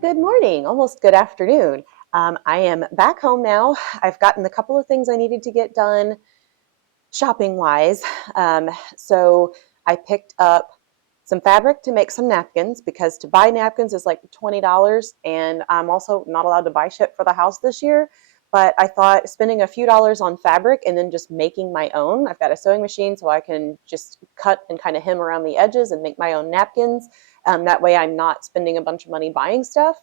Good morning, almost good afternoon. I am back home now. I've gotten a couple of things I needed to get done shopping wise. So I picked up some fabric to make some napkins because to buy napkins is like $20, and I'm also not allowed to buy shit for the house this year. But I thought spending a few dollars on fabric and then just making my own. I've got a sewing machine, so I can just cut and kind of hem around the edges and make my own napkins. That way, I'm not spending a bunch of money buying stuff.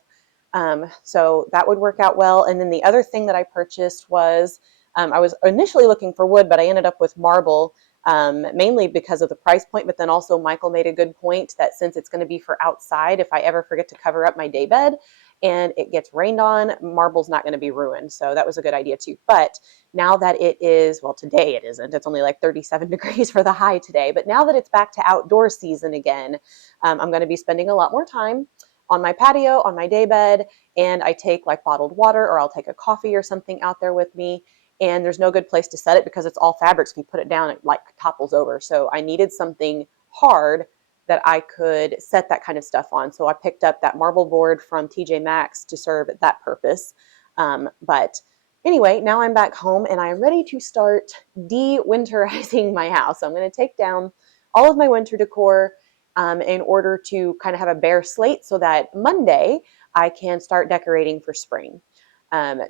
So that would work out well. And then the other thing that I purchased was I was initially looking for wood, but I ended up with marble, mainly because of the price point. But then also, Michael made a good point that since it's going to be for outside, if I ever forget to cover up my day bed and it gets rained on, marble's not going to be ruined. So that was a good idea too. But now that it is, well, today it isn't. It's only like 37 degrees for the high today. But now that it's back to outdoor season again, I'm going to be spending a lot more time on my patio, on my day bed, and I take like bottled water or I'll take a coffee or something out there with me. And there's no good place to set it because it's all fabrics. If you put it down, it like topples over. So I needed something hard that I could set that kind of stuff on. So I picked up that marble board from TJ Maxx to serve that purpose. But anyway, now I'm back home and I'm ready to start de-winterizing my house. So I'm going to take down all of my winter decor in order to kind of have a bare slate so that Monday I can start decorating for spring.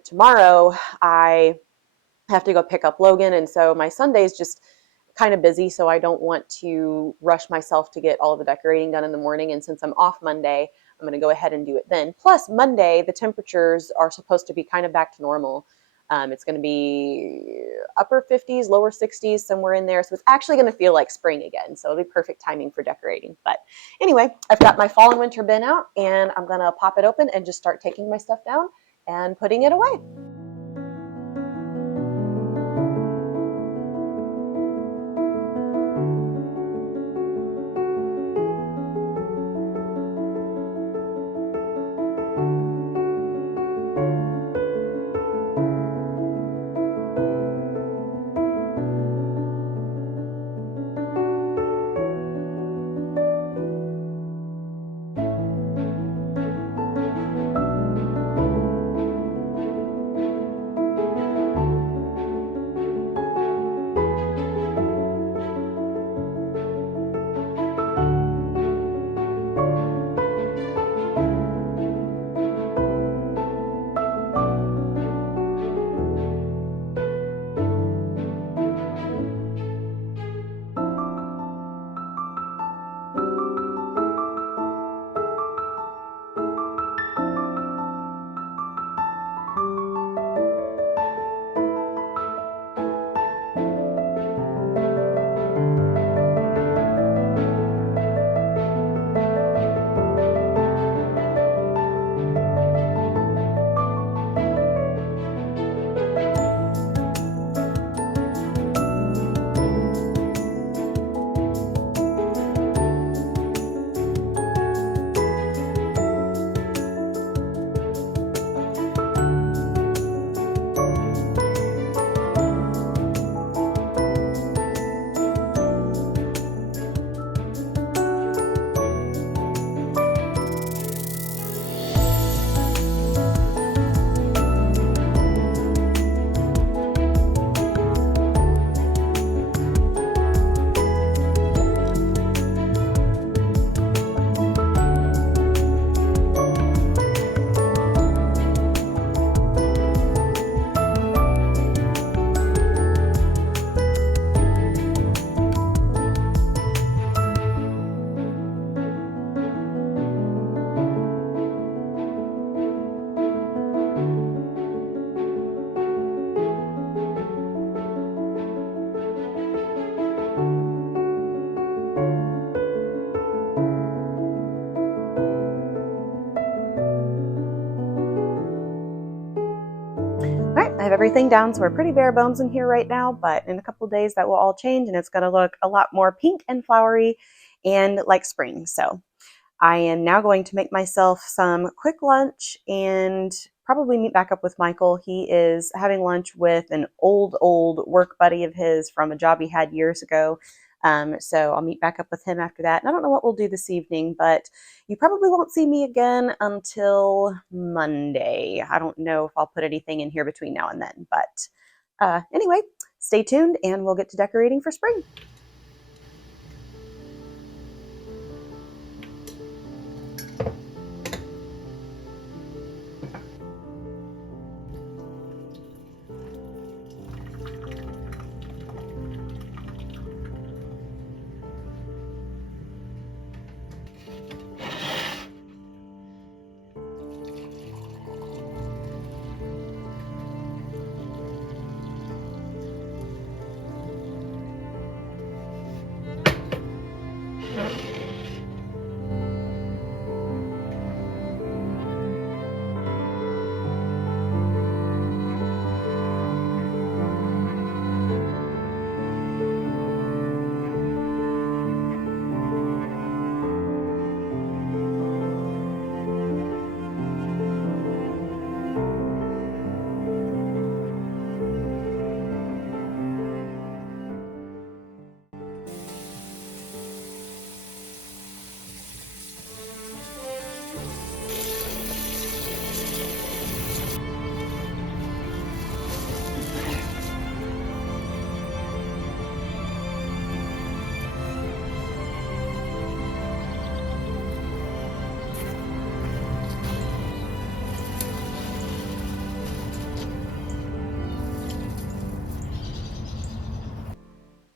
Tomorrow I have to go pick up Logan, and so my Sunday's just kind of busy, so I don't want to rush myself to get all of the decorating done in the morning. And since I'm off Monday, I'm going to go ahead and do it then. Plus, Monday, the temperatures are supposed to be kind of back to normal. It's going to be upper 50s, lower 60s, somewhere in there. So it's actually going to feel like spring again. So it'll be perfect timing for decorating. But anyway, I've got my fall and winter bin out, and I'm going to pop it open and just start taking my stuff down and putting it away. All right, I have everything down, so we're pretty bare bones in here right now, but in a couple of days that will all change and it's going to look a lot more pink and flowery and like spring. So I am now going to make myself some quick lunch and probably meet back up with Michael. He is having lunch with an old work buddy of his from a job he had years ago. So I'll meet back up with him after that. And I don't know what we'll do this evening, but you probably won't see me again until Monday. I don't know if I'll put anything in here between now and then, but anyway, stay tuned and we'll get to decorating for spring.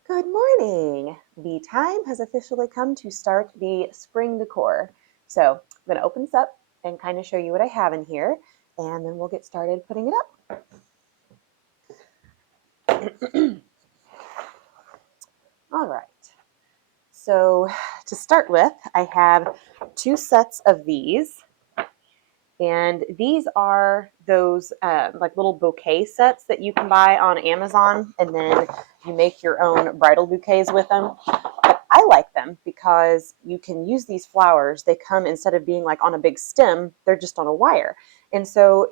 Good morning. The time has officially come to start the spring decor. So I'm going to open this up and kind of show you what I have in here, and then we'll get started putting it up. All right. So to start with, I have 2 sets of these. And these are those like little bouquet sets that you can buy on Amazon, and then you make your own bridal bouquets with them. But I like them because you can use these flowers. They come, instead of being like on a big stem, they're just on a wire. And so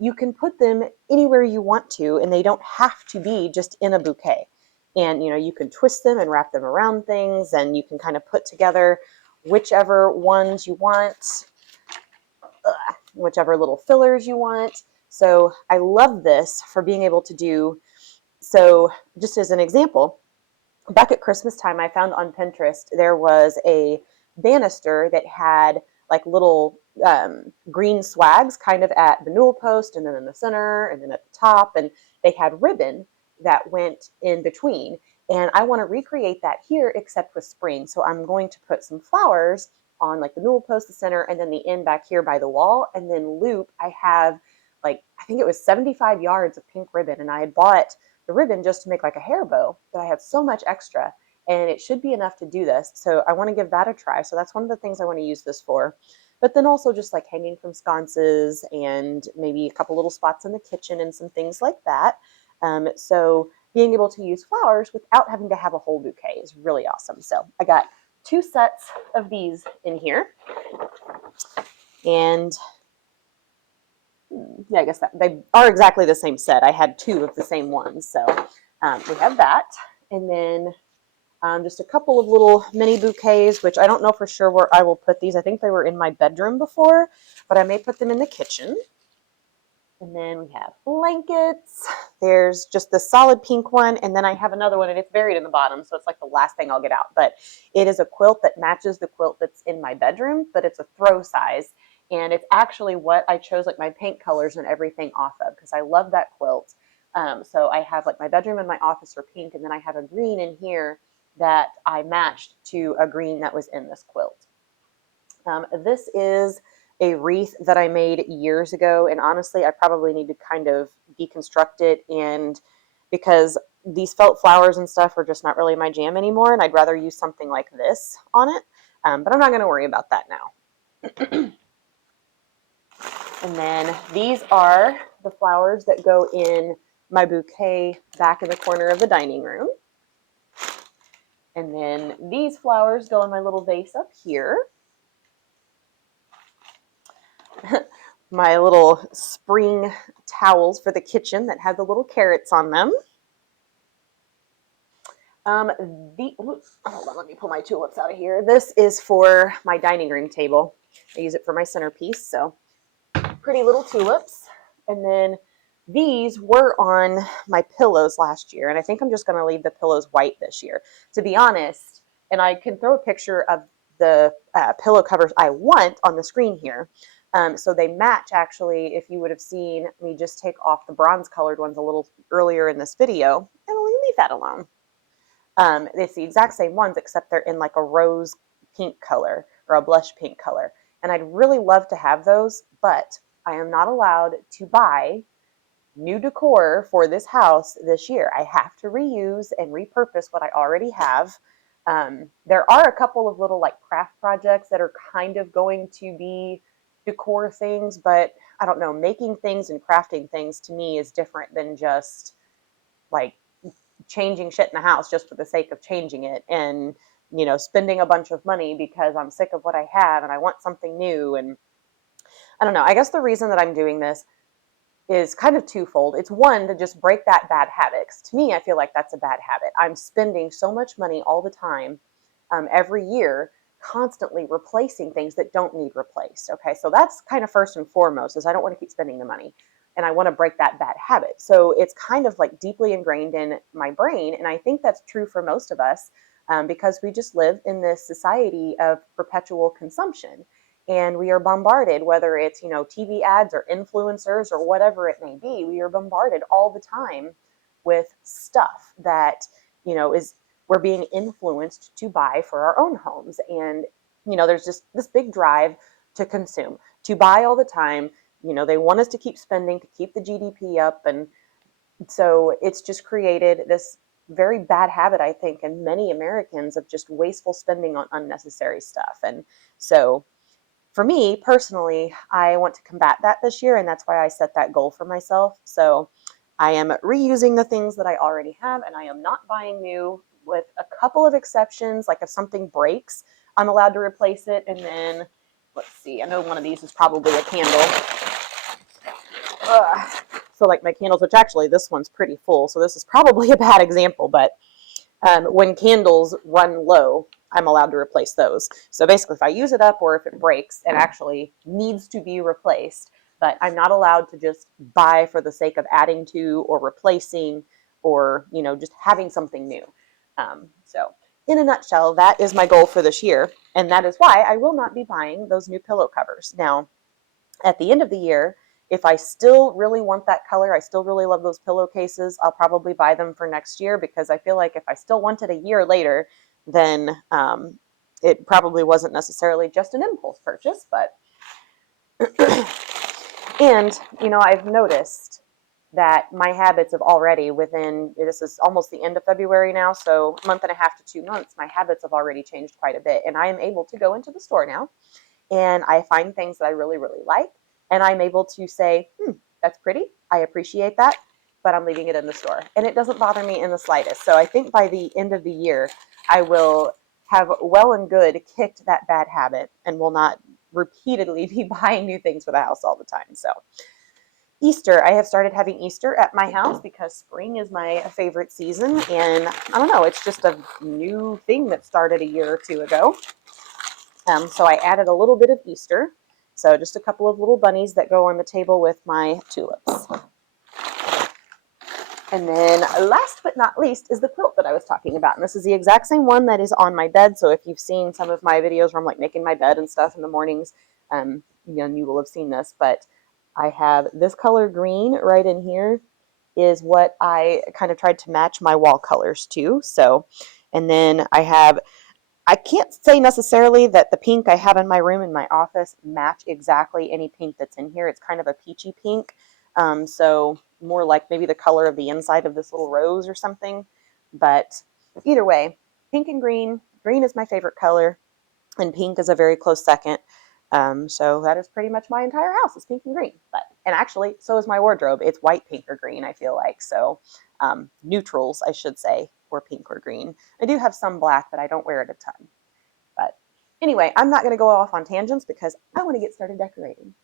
you can put them anywhere you want to, and they don't have to be just in a bouquet. And you can twist them and wrap them around things, and you can kind of put together whichever ones you want, whichever little fillers you want. So I love this for being able to do. So just as an example, back at Christmas time, I found on Pinterest there was a banister that had like little green swags kind of at the newel post, and then in the center, and then at the top, and they had ribbon that went in between. And I want to recreate that here, except with spring. So I'm going to put some flowers on like the newel post, the center, and then the end back here by the wall, and then loop. I have like, I think it was 75 yards of pink ribbon, and I had bought the ribbon just to make like a hair bow, but I had so much extra, and it should be enough to do this. So I want to give that a try. So that's one of the things I want to use this for. But then also just like hanging from sconces, and maybe a couple little spots in the kitchen and some things like that. So being able to use flowers without having to have a whole bouquet is really awesome. So I got 2 sets of these in here. And yeah, I guess that they are exactly the same set. I had 2 of the same ones. So we have that. And then just a couple of little mini bouquets, which I don't know for sure where I will put these. I think they were in my bedroom before, but I may put them in the kitchen. And then we have blankets. There's just the solid pink one, and then I have another one, and it's buried in the bottom, so it's like the last thing I'll get out. But it is a quilt that matches the quilt that's in my bedroom, but it's a throw size. And it's actually what I chose like my paint colors and everything off of, because I love that quilt. So I have like my bedroom and my office are pink, and then I have a green in here that I matched to a green that was in this quilt. This is a wreath that I made years ago, and honestly, I probably need to kind of deconstruct it, and because these felt flowers and stuff are just not really my jam anymore, and I'd rather use something like this on it, but I'm not going to worry about that now. And then these are the flowers that go in my bouquet back in the corner of the dining room. And then these flowers go in my little vase up here. My little spring towels for the kitchen that have the little carrots on them. Hold on, let me pull my tulips out of here. This is for my dining room table. I use it for my centerpiece, so pretty little tulips. And then these were on my pillows last year, and I think I'm just going to leave the pillows white this year, to be honest. And I can throw a picture of the pillow covers I want on the screen here. So they match, actually, if you would have seen me just take off the bronze colored ones a little earlier in this video, and we'll leave that alone. It's the exact same ones, except they're in like a rose pink color or a blush pink color. And I'd really love to have those, but I am not allowed to buy new decor for this house this year. I have to reuse and repurpose what I already have. There are a couple of little like craft projects that are kind of going to be decor things, but I don't know, making things and crafting things to me is different than just like changing shit in the house just for the sake of changing it, and spending a bunch of money because I'm sick of what I have and I want something new. And I don't know, I guess the reason that I'm doing this is kind of twofold. It's one, to just break that bad habit. 'Cause to me, I feel like that's a bad habit. I'm spending so much money all the time, every year, constantly replacing things that don't need replaced. Okay, so that's kind of first and foremost, is I don't want to keep spending the money, and I want to break that bad habit. So it's kind of like deeply ingrained in my brain, and I think that's true for most of us, because we just live in this society of perpetual consumption. And we are bombarded, whether it's TV ads or influencers or whatever it may be, we are bombarded all the time with stuff that is we're being influenced to buy for our own homes. And there's just this big drive to consume, to buy all the time. They want us to keep spending, to keep the GDP up. And so it's just created this very bad habit, I think, in many Americans, of just wasteful spending on unnecessary stuff. And so for me personally, I want to combat that this year, and that's why I set that goal for myself. So I am reusing the things that I already have, and I am not buying new, with a couple of exceptions. Like if something breaks, I'm allowed to replace it. And then, let's see, I know one of these is probably a candle. So like my candles, which actually this one's pretty full, so this is probably a bad example, but when candles run low, I'm allowed to replace those. So basically, if I use it up or if it breaks, it actually needs to be replaced. But I'm not allowed to just buy for the sake of adding to or replacing, or just having something new. So in a nutshell, that is my goal for this year, and that is why I will not be buying those new pillow covers. Now, at the end of the year, if I still really want that color, I still really love those pillowcases, I'll probably buy them for next year, because I feel like if I still want it a year later, then it probably wasn't necessarily just an impulse purchase. But and I've noticed that my habits have already, within, this is almost the end of February now, so a month and a half to 2 months, my habits have already changed quite a bit. And I am able to go into the store now, and I find things that I really, really like, and I'm able to say, that's pretty, I appreciate that, but I'm leaving it in the store. And it doesn't bother me in the slightest. So I think by the end of the year, I will have well and good kicked that bad habit, and will not repeatedly be buying new things for the house all the time. So Easter, I have started having Easter at my house because spring is my favorite season. And I don't know, it's just a new thing that started a year or two ago. So I added a little bit of Easter. So just a couple of little bunnies that go on the table with my tulips. And then last but not least is the quilt that I was talking about. And this is the exact same one that is on my bed. So if you've seen some of my videos where I'm like making my bed and stuff in the mornings, you will have seen this. But I have this color green right in here, is what I kind of tried to match my wall colors to. So, and then I can't say necessarily that the pink I have in my room in my office match exactly any pink that's in here. It's kind of a peachy pink. So more like maybe the color of the inside of this little rose or something. But either way, pink and green. Green is my favorite color, and pink is a very close second. So that is pretty much my entire house is pink and green. And actually, so is my wardrobe. It's white, pink, or green, I feel like. So neutrals, I should say, or pink or green. I do have some black, but I don't wear it a ton. But anyway, I'm not going to go off on tangents because I want to get started decorating.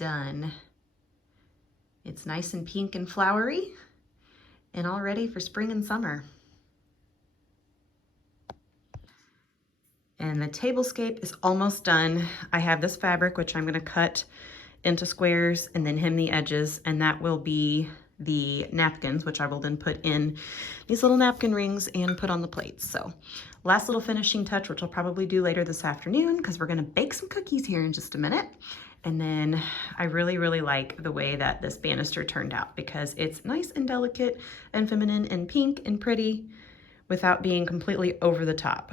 done. It's nice and pink and flowery and all ready for spring and summer. And the tablescape is almost done. I have this fabric, which I'm gonna cut into squares and then hem the edges, and that will be the napkins, which I will then put in these little napkin rings and put on the plates. So last little finishing touch, which I'll probably do later this afternoon because we're gonna bake some cookies here in just a minute. And then I really, really like the way that this banister turned out because it's nice and delicate and feminine and pink and pretty without being completely over the top.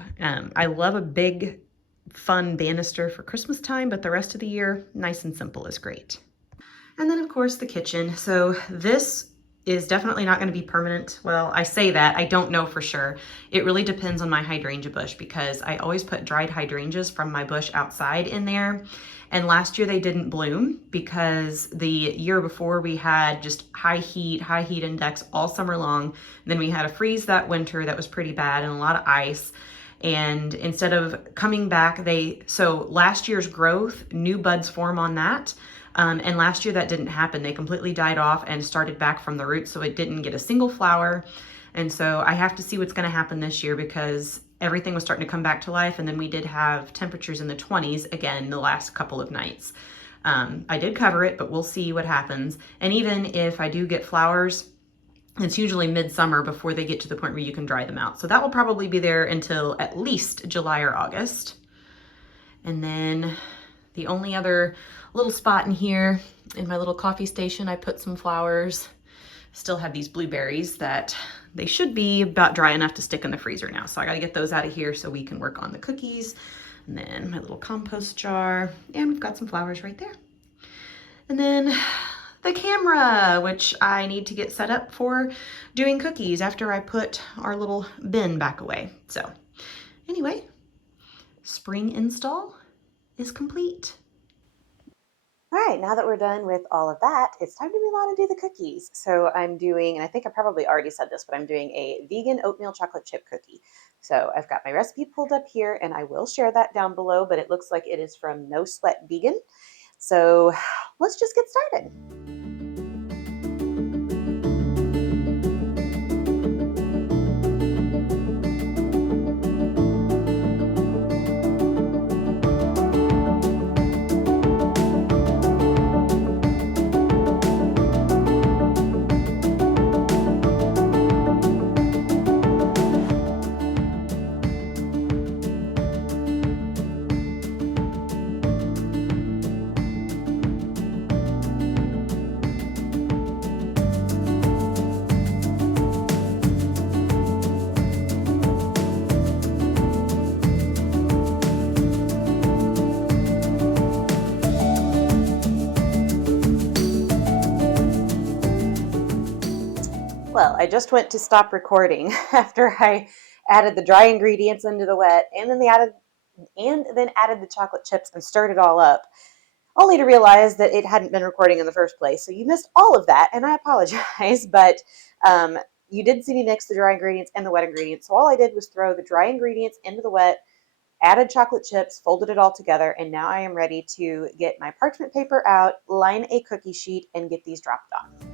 I love a big, fun banister for Christmas time, but the rest of the year, nice and simple is great. And then of course the kitchen. So this is definitely not going to be permanent. Well, I say that, I don't know for sure. It really depends on my hydrangea bush because I always put dried hydrangeas from my bush outside in there. And last year they didn't bloom because the year before we had just high heat index all summer long. And then we had a freeze that winter that was pretty bad and a lot of ice. And instead of coming back, so last year's growth, new buds form on that. And last year that didn't happen. They completely died off and started back from the roots, so it didn't get a single flower. And so I have to see what's gonna happen this year because everything was starting to come back to life, and then we did have temperatures in the 20s again the last couple of nights. I did cover it, but we'll see what happens. And even if I do get flowers, it's usually midsummer before they get to the point where you can dry them out. So that will probably be there until at least July or August. And then the only other little spot in here in my little coffee station, I put some flowers. Still have these blueberries that they should be about dry enough to stick in the freezer now. So I gotta get those out of here so we can work on the cookies. And then my little compost jar, and we've got some flowers right there. And then the camera, which I need to get set up for doing cookies after I put our little bin back away. So anyway, spring install is complete. All right, now that we're done with all of that, it's time to move on and do the cookies. So I'm doing, and I think I probably already said this, but I'm doing a vegan oatmeal chocolate chip cookie. So I've got my recipe pulled up here and I will share that down below, but it looks like it is from No Sweat Vegan. So let's just get started. Well, I just went to stop recording after I added the dry ingredients into the wet and then added the chocolate chips and stirred it all up, only to realize that it hadn't been recording in the first place. So you missed all of that, and I apologize, but you did see me mix the dry ingredients and the wet ingredients. So all I did was throw the dry ingredients into the wet, added chocolate chips, folded it all together, and now I am ready to get my parchment paper out, line a cookie sheet, and get these dropped on.